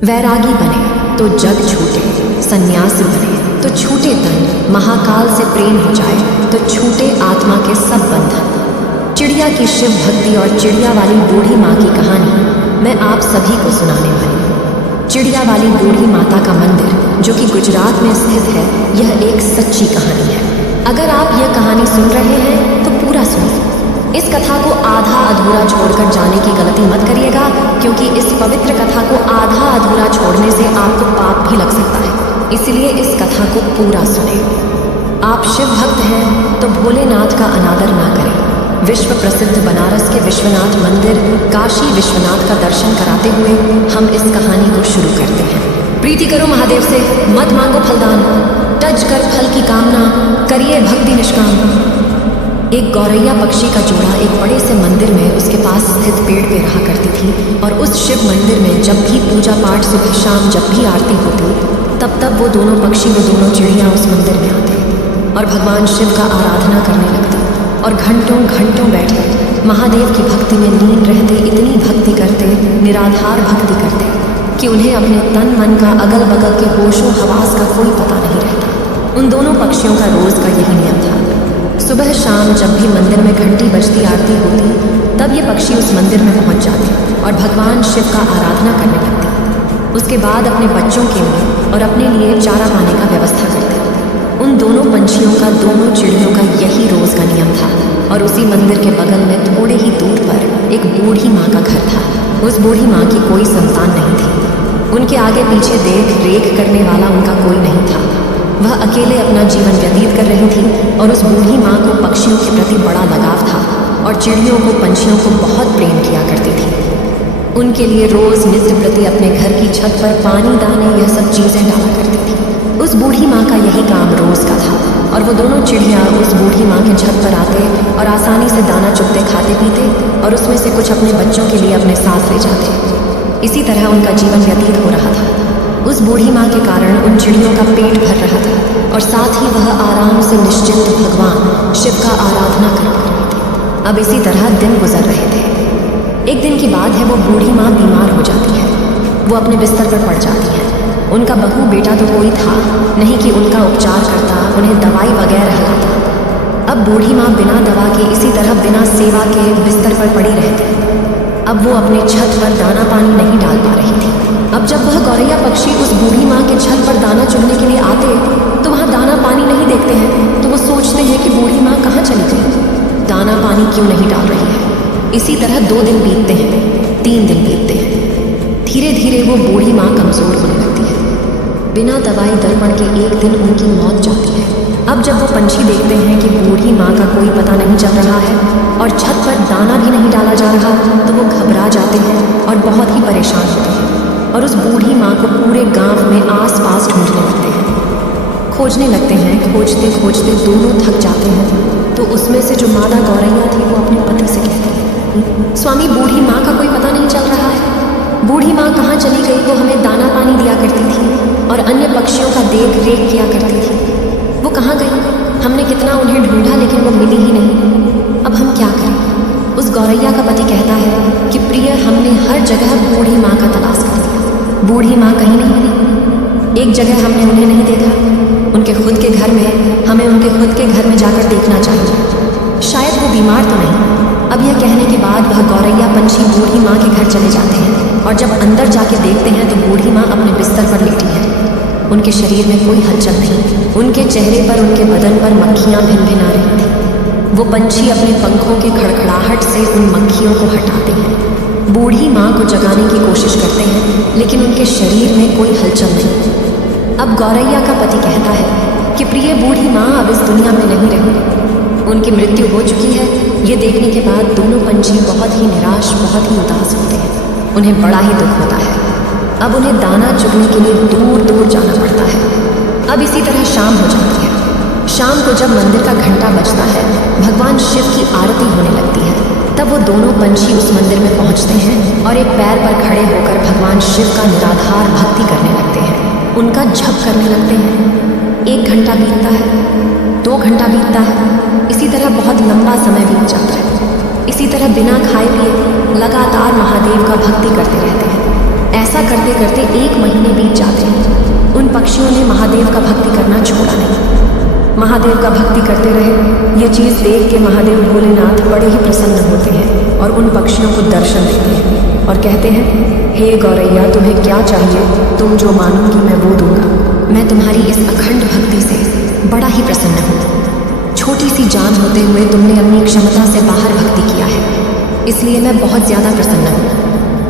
वैरागी बने तो जग छूटे, सन्यासी बने तो छूटे तन, महाकाल से प्रेम हो जाए तो छूटे आत्मा के सब बंधन। चिड़िया की शिव भक्ति और चिड़िया वाली बूढ़ी माँ की कहानी मैं आप सभी को सुनाने वाली हूँ। चिड़िया वाली बूढ़ी माता का मंदिर जो कि गुजरात में स्थित है, यह एक सच्ची कहानी है। अगर आप यह कहानी सुन रहे हैं तो पूरा सुनिए। इस कथा को आधा अधूरा छोड़कर जाने की गलती मत करिएगा, क्योंकि इस पवित्र कथा को आधा अधूरा छोड़ने से आपको पाप भी लग सकता है। इसलिए इस कथा को पूरा सुने। आप शिव भक्त हैं तो भोलेनाथ का अनादर ना करें। विश्व प्रसिद्ध बनारस के विश्वनाथ मंदिर काशी विश्वनाथ का दर्शन कराते हुए हम इस कहानी को शुरू करते हैं। प्रीति करो महादेव से, मत मांगो फलदान, तज कर फल की कामना, करिए भक्ति निष्काम। एक गौरैया पक्षी का जोड़ा एक बड़े से मंदिर में उसके पास स्थित पेड़ पे रहा करती थी, और उस शिव मंदिर में जब भी पूजा पाठ सुबह शाम जब भी आरती होती, तब वो दोनों पक्षी वो दोनों चिड़िया उस मंदिर में आते और भगवान शिव का आराधना करने लगते और घंटों घंटों बैठे महादेव की भक्ति में लीन रहते। इतनी भक्ति करते, निराधार भक्ति करते कि उन्हें अपने तन मन का अगल बगल के होशो हवास का कोई पता नहीं रहता। उन दोनों पक्षियों का रोज का यही नियम था। सुबह शाम जब भी मंदिर में घंटी बजती आरती होती, तब ये पक्षी उस मंदिर में पहुंच जाते और भगवान शिव का आराधना करने लगते। उसके बाद अपने बच्चों के लिए और अपने लिए चारा पाने का व्यवस्था करते। उन दोनों पंछियों का, दोनों चिड़ियों का यही रोज का नियम था। और उसी मंदिर के बगल में थोड़े ही दूर पर एक बूढ़ी माँ का घर था। उस बूढ़ी माँ की कोई संतान नहीं थी। उनके आगे पीछे देख रेख करने वाला उनका कोई नहीं था। वह अकेले अपना जीवन व्यतीत कर रही थी और उस बूढ़ी माँ को पक्षियों के प्रति बड़ा लगाव था और चिड़ियों को, पंछियों को बहुत प्रेम किया करती थी। उनके लिए रोज नित्य प्रति अपने घर की छत पर पानी, दाने, यह सब चीज़ें डाला करती थी। उस बूढ़ी माँ का यही काम रोज का था और वो दोनों चिड़िया उस बूढ़ी माँ के छत पर आते और आसानी से दाना चुगते, खाते पीते और उसमें से कुछ अपने बच्चों के लिए अपने साथ ले जाते। इसी तरह उनका जीवन व्यतीत हो रहा था। उस बूढ़ी माँ के कारण उन चिड़ियों का पेट भर रहा था और साथ ही वह आराम से निश्चिंत भगवान शिव का आराधना कर रहे थे। अब इसी तरह दिन गुजर रहे थे। एक दिन की बात है, वो बूढ़ी माँ बीमार हो जाती है। वो अपने बिस्तर पर पड़ जाती है। उनका बहू बेटा तो कोई था नहीं कि उनका उपचार करता, उन्हें दवाई वगैरह लाता। अब बूढ़ी माँ बिना दवा के, इसी तरह बिना सेवा के बिस्तर पर पड़ी रहती। अब वो अपने छत पर दाना पानी नहीं डाल पा रही थी। अब जब वह गौरैया पक्षी उस बूढ़ी माँ के छत पर दाना चुगने के लिए आते तो वहाँ दाना पानी नहीं देखते हैं। तो वो सोचते हैं कि बूढ़ी माँ कहाँ चली गई, दाना पानी क्यों नहीं डाल रही है। इसी तरह 2 दिन बीतते हैं, 3 दिन बीतते हैं। धीरे धीरे वो बूढ़ी माँ कमज़ोर होने लगती है। बिना दवाई दर्पण के एक दिन उनकी मौत जाती है। अब जब वो पंछी देखते हैं कि बूढ़ी माँ का कोई पता नहीं चल रहा है और छत पर दाना भी नहीं डाला जा रहा, तो वो घबरा जाते हैं और बहुत ही परेशान होते हैं और उस बूढ़ी माँ को पूरे गांव में आस-पास ढूंढने लगते हैं, खोजने लगते हैं। खोजते खोजते दोनों थक जाते हैं। तो उसमें से जो मादा गौरैया थी वो अपने पति से कहती है, स्वामी, बूढ़ी माँ का कोई पता नहीं चल रहा है। बूढ़ी माँ कहाँ चली गई? वो हमें दाना पानी दिया करती थी और अन्य पक्षियों का देख रेख किया करती थी। वो कहाँ गई? हमने कितना उन्हें ढूंढा लेकिन वो मिली ही नहीं। अब हम क्या करें? उस गौरैया का पति कहता है कि प्रिय, हमने हर जगह बूढ़ी माँ का तलाश कर लिया, बूढ़ी माँ कहीं नहीं मिली। एक जगह हमने उन्हें नहीं देखा, उनके खुद के घर में। हमें उनके खुद के घर में जाकर देखना चाहिए, शायद वो बीमार तो नहीं। अब यह कहने के बाद वह गौरैया पंछी बूढ़ी माँ के घर चले जाते हैं और जब अंदर जाके देखते हैं तो बूढ़ी माँ अपने बिस्तर पर लेटी है। उनके शरीर में कोई हलचल नहीं। उनके चेहरे पर, उनके बदन पर मक्खियाँ भिनभिना रही थी। वो पंछी अपने पंखों के खड़खड़ाहट से उन मक्खियों को हटाते हैं। बूढ़ी माँ को जगाने की कोशिश करते हैं लेकिन उनके शरीर में कोई हलचल नहीं। अब गौरैया का पति कहता है कि प्रिय, बूढ़ी माँ अब इस दुनिया में नहीं रही, उनकी मृत्यु हो चुकी है। ये देखने के बाद दोनों पंछी बहुत ही निराश, बहुत ही उदास होते हैं। उन्हें बड़ा ही दुख होता है। अब उन्हें दाना चुगने के लिए दूर दूर जाना पड़ता है। अब इसी तरह शाम हो जाती है। शाम को जब मंदिर का घंटा बजता है, भगवान शिव की आरती होने लगती है, तब वो दोनों पंछी उस मंदिर में पहुंचते हैं और एक पैर पर खड़े होकर भगवान शिव का निराधार भक्ति करने लगते हैं। उनका जप करने लगते हैं। 1 घंटा बीतता है, 2 घंटा बीतता है। इसी तरह बहुत लंबा समय बीत जाता है। इसी तरह बिना खाए पिए लगातार महादेव का भक्ति करते रहते हैं। ऐसा ऐसा करते करते 1 महीने बीत जाते हैं। उन पक्षियों ने महादेव का भक्ति करना छोड़ा नहीं। महादेव का भक्ति करते रहे। ये चीज़ देख के महादेव भोलेनाथ बड़े ही प्रसन्न होते हैं और उन पक्षियों को दर्शन देते हैं और कहते हैं, हे गौरैया, तुम्हें क्या चाहिए? तुम जो मांगोगी मैं वो दूंगा। मैं तुम्हारी इस अखंड भक्ति से बड़ा ही प्रसन्न हूँ। छोटी सी जान होते हुए तुमने अपनी क्षमता से बाहर भक्ति किया है, इसलिए मैं बहुत ज़्यादा प्रसन्न हूँ।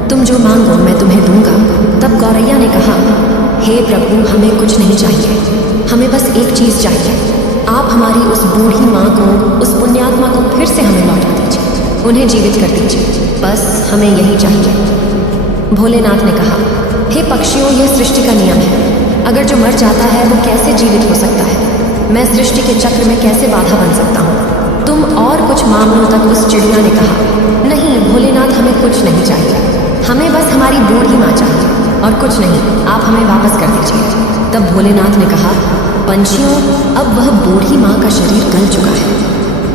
तुम जो मांगो मैं तुम्हें दूंगा। तब गौरैया ने कहा, हे प्रभु, हमें कुछ नहीं चाहिए, हमें बस एक चीज़ चाहिए। आप हमारी उस बूढ़ी माँ को, उस पुण्यात्मा को फिर से हमें लौटा दीजिए, उन्हें जीवित कर दीजिए, बस हमें यही चाहिए। भोलेनाथ ने कहा, हे पक्षियों, यह सृष्टि का नियम है। अगर जो मर जाता है वो कैसे जीवित हो सकता है? मैं सृष्टि के चक्र में कैसे बाधा बन सकता हूँ? तुम और कुछ मांग लो। तक उस चिड़िया ने कहा, नहीं भोलेनाथ, हमें कुछ नहीं चाहिए, हमें बस हमारी बूढ़ी माँ चाहिए और कुछ नहीं, आप हमें वापस कर दीजिए। तब भोलेनाथ ने कहा, पंछियों, अब वह बूढ़ी माँ का शरीर गल चुका है,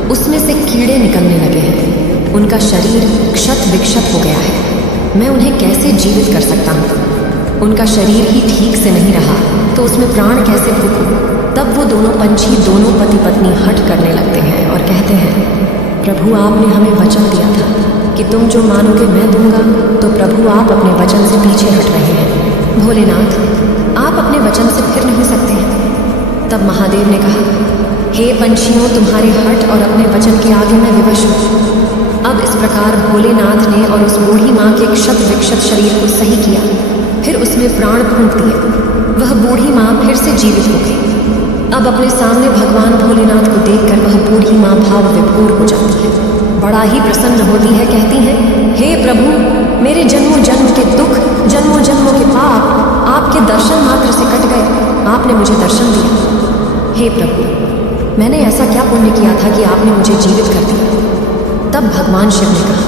उसमें से कीड़े निकलने लगे हैं, उनका शरीर क्षत विक्षत हो गया है, मैं उन्हें कैसे जीवित कर सकता हूँ? उनका शरीर ही ठीक से नहीं रहा तो उसमें प्राण कैसे फूंकूं? तब वो दोनों पंछी, दोनों पति पत्नी हट करने लगते हैं और कहते हैं, प्रभु, आपने हमें वचन दिया था कि तुम जो मानोगे मैं दूंगा, तो प्रभु आप अपने वचन से पीछे हट रहे हैं। भोलेनाथ, आप अपने वचन से फिर नहीं सकते हैं। तब महादेव ने कहा, हे पंछियों, तुम्हारे हट और अपने वचन के आगे मैं विवश हूँ। अब इस प्रकार भोलेनाथ ने और उस बूढ़ी माँ के क्षत विक्षत शरीर को सही किया, फिर उसमें प्राण फूंक दिए। वह बूढ़ी माँ फिर से जीवित हो गई। अब अपने सामने भगवान भोलेनाथ को देखकर वह बूढ़ी माँ भाव विभोर हो जाती है, बड़ा ही प्रसन्न होती है। कहती है, हे प्रभु, मेरे जन्मों जन्म के दुख, जन्मों जन्मों के पाप आपके दर्शन मात्र से कट गए। आपने मुझे दर्शन दिया। हे प्रभु, मैंने ऐसा क्या पुण्य किया था कि आपने मुझे जीवित कर दिया? तब भगवान शिव ने कहा,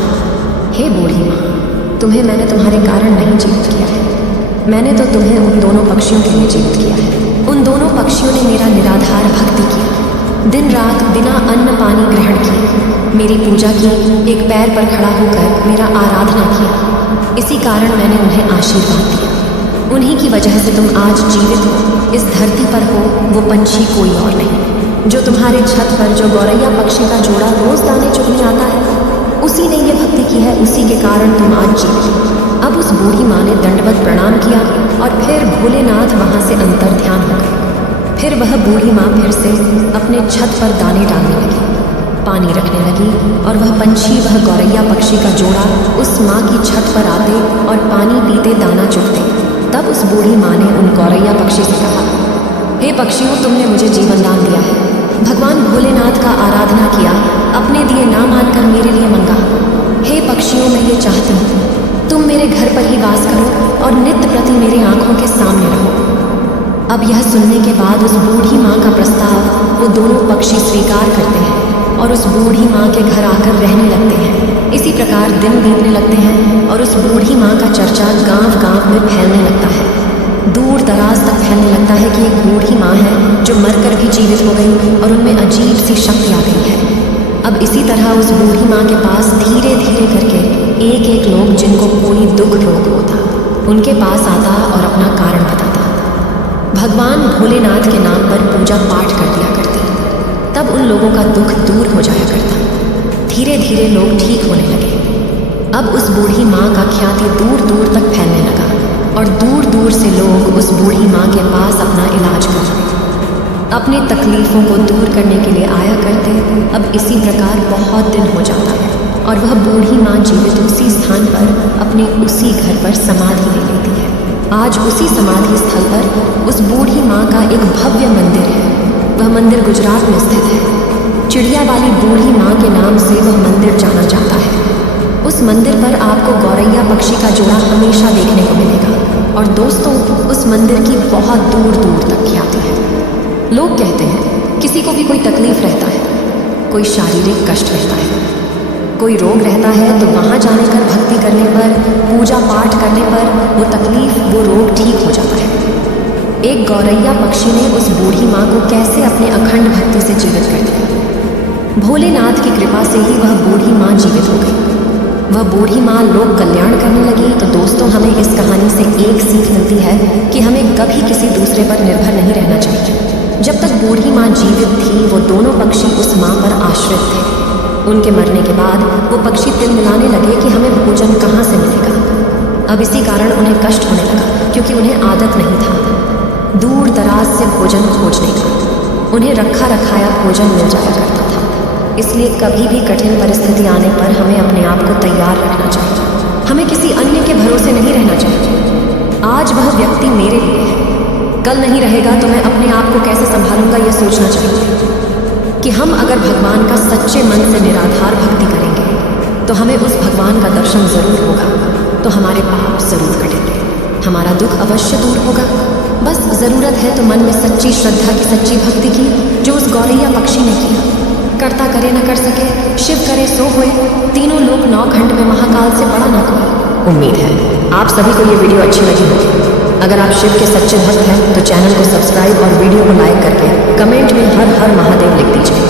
हे बूढ़ी माँ, तुम्हें मैंने तुम्हारे कारण नहीं जीवित किया है, मैंने तो तुम्हें उन दोनों पक्षियों के लिए जीवित किया है। उन दोनों पक्षियों ने मेरा निराधार भक्ति की, दिन रात बिना अन्न पानी ग्रहण किए मेरी पूजा की, एक पैर पर खड़ा होकर मेरा आराधना किया। इसी कारण मैंने उन्हें आशीर्वाद दिया। उन्हीं की वजह से तुम आज जीवित हो, इस धरती पर हो। वो पंछी कोई और नहीं, जो तुम्हारे छत पर जो गौरैया पक्षी का जोड़ा रोज दाने चुगने आता है, उसी ने ये भक्ति की है, उसी के कारण तुम आज जीवित हो। अब उस बूढ़ी माँ ने दंडवत प्रणाम किया और फिर भोलेनाथ वहाँ से अंतर ध्यान हो गए। फिर वह बूढ़ी माँ फिर से अपने छत पर दाने डालने लगी, पानी रखने लगी और वह पंछी, वह गौरैया पक्षी का जोड़ा उस माँ की छत पर आते और पानी पीते, दाना चुगते। तब उस बूढ़ी माँ ने उन गौरैया पक्षी से कहा, हे पक्षियों, तुमने मुझे जीवन दान दिया है, भगवान भोलेनाथ का आराधना किया, अपने दिए ना मानकर मेरे लिए मंगा। हे पक्षियों, मैं ये चाहती हूँ तुम मेरे घर पर ही वास करो और नित्य प्रति मेरे आंखों के सामने रहो। अब यह सुनने के बाद उस बूढ़ी माँ का प्रस्ताव वो दोनों पक्षी स्वीकार करते हैं और उस बूढ़ी माँ के घर आकर रहने लगते हैं। इसी प्रकार दिन बीतने लगते हैं और उस बूढ़ी माँ का चर्चा गांव-गांव में फैलने लगता है। दूर दराज तक फैलने लगता है कि एक बूढ़ी माँ है जो मरकर भी जीवित हो गई और उनमें अजीब सी शक्ति आ गई है। अब इसी तरह उस बूढ़ी माँ के पास धीरे धीरे करके एक एक लोग, जिनको कोई दुख रोग होता, उनके पास आता और अपना कारण बताता। भगवान भोलेनाथ के नाम पर पूजा पाठ कर दिया करते, तब उन लोगों का दुख दूर हो जाया करता। धीरे धीरे लोग ठीक होने लगे। अब उस बूढ़ी माँ का ख्याति दूर दूर तक फैलने लगा और दूर दूर से लोग उस बूढ़ी माँ के पास अपना इलाज कर अपनी तकलीफ़ों को दूर करने के लिए आया करते। अब इसी प्रकार बहुत दिन हो जाता है और वह बूढ़ी माँ जीवित उसी स्थान पर, अपने उसी घर पर समाधि ले लेती है। आज उसी समाधि स्थल पर उस बूढ़ी माँ का एक भव्य मंदिर है। वह मंदिर गुजरात में स्थित है। चिड़िया वाली बूढ़ी माँ के नाम से वह मंदिर जाना जाता है। उस मंदिर पर आपको गौरैया पक्षी का जोड़ा हमेशा देखने को मिलेगा और दोस्तों, उस मंदिर की बहुत दूर दूर तक ख्याति है। लोग कहते हैं किसी को भी कोई तकलीफ रहता है, कोई शारीरिक कष्ट रहता है, कोई रोग रहता है, तो वहाँ जाने कर भक्ति करने पर, पूजा पाठ करने पर वो तकलीफ, वो रोग ठीक हो जाता है। एक गौरैया पक्षी ने उस बूढ़ी माँ को कैसे अपने अखंड भक्ति से जीवित कर दिया। भोलेनाथ की कृपा से ही वह बूढ़ी माँ जीवित हो गई। वह बूढ़ी माँ लोक कल्याण करने लगी। तो दोस्तों, हमें इस कहानी से एक सीख मिलती है कि हमें कभी किसी दूसरे पर निर्भर नहीं रहना चाहिए। जब तक बूढ़ी माँ जीवित थी वो दोनों पक्षी उस माँ पर आश्रित थे। उनके मरने के बाद वो पक्षी तिलमिलाने लगे कि हमें भोजन कहाँ से मिलेगा। अब इसी कारण उन्हें कष्ट होने लगा, क्योंकि उन्हें आदत नहीं था दूर दराज से भोजन खोजने का। उन्हें रखा रखाया भोजन मिल जाया करता था। इसलिए कभी भी कठिन परिस्थिति आने पर हमें अपने आप को तैयार रखना चाहिए। हमें किसी अन्य के भरोसे नहीं रहना चाहिए। आज वह व्यक्ति मेरे लिए है, कल नहीं रहेगा तो मैं अपने आप को कैसे संभालूंगा, यह सोचना चाहिए कि हम अगर भगवान का सच्चे मन से निराधार भक्ति करेंगे तो हमें उस भगवान का दर्शन जरूर होगा, तो हमारे पाप जरूर कटेंगे, हमारा दुख अवश्य दूर होगा। बस ज़रूरत है तो मन में सच्ची श्रद्धा की, सच्ची भक्ति की, जो उस गौरैया पक्षी ने किया। करता करे न कर सके, शिव करे सो होए, तीनों लोग 9 खंड में महाकाल से बड़ा न कोई। उम्मीद है आप सभी को ये वीडियो अच्छी लगी होगी। अगर आप शिव के सच्चे भक्त हैं तो चैनल को सब्सक्राइब और वीडियो को लाइक करके कमेंट में हर हर महादेव लिख दीजिए।